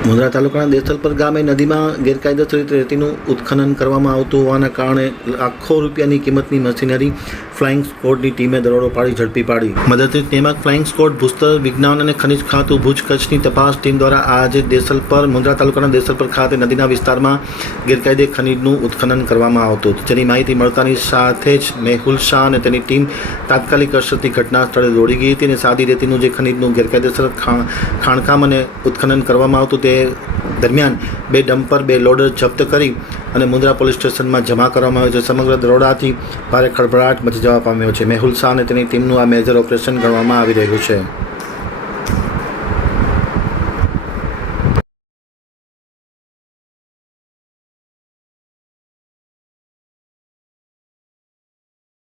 મુંદ્રા તાલુકાના દેસલપર ગામે નદીમાં ગેરકાયદેસર રીતે રેતીનું ઉત્ખનન કરવામાં આવતું હોવાના કારણે લાખો રૂપિયાની કિંમતની મશીનરી ફ્લાઇંગ સ્કોડની ટીમે દરોડો પાડી, ઝડપી પાડી. મદદની નિયામક ફ્લાઇંગ સ્કોડ ભૂસ્તર વિજ્ઞાન અને ખનિજ ખાતું ભુજ કચ્છની તપાસ ટીમ દ્વારા આજે દેસલપર મુંદ્રા તાલુકાના દેસલપર ખાતે નદીના વિસ્તારમાં ગેરકાયદે ખનિજનું ઉત્ખનન કરવામાં આવતું જેની માહિતી મળતાની સાથે જ મેહુલ શાહ અને તેની ટીમ તાત્કાલિક અસરથી ઘટના સ્થળે દોડી ગઈ હતી અને સાદી રેતીનું જે ખનિજનું ગેરકાયદેસર ખાણકામ અને ઉત્ખનન કરવામાં આવતું તે દરમિયાન બે ડમ્પર, બે લોડર જપ્ત કરી અને મુંદ્રા પોલીસ સ્ટેશનમાં જમા કરવામાં આવ્યો છે. સમગ્ર દરોડાથી ભારે ખળભળાટ મચી જવા પામ્યો છે. મેહુલ શાહ અને તેની ટીમનું આ મેજર ઓપરેશન ગણવામાં આવી રહ્યું છે.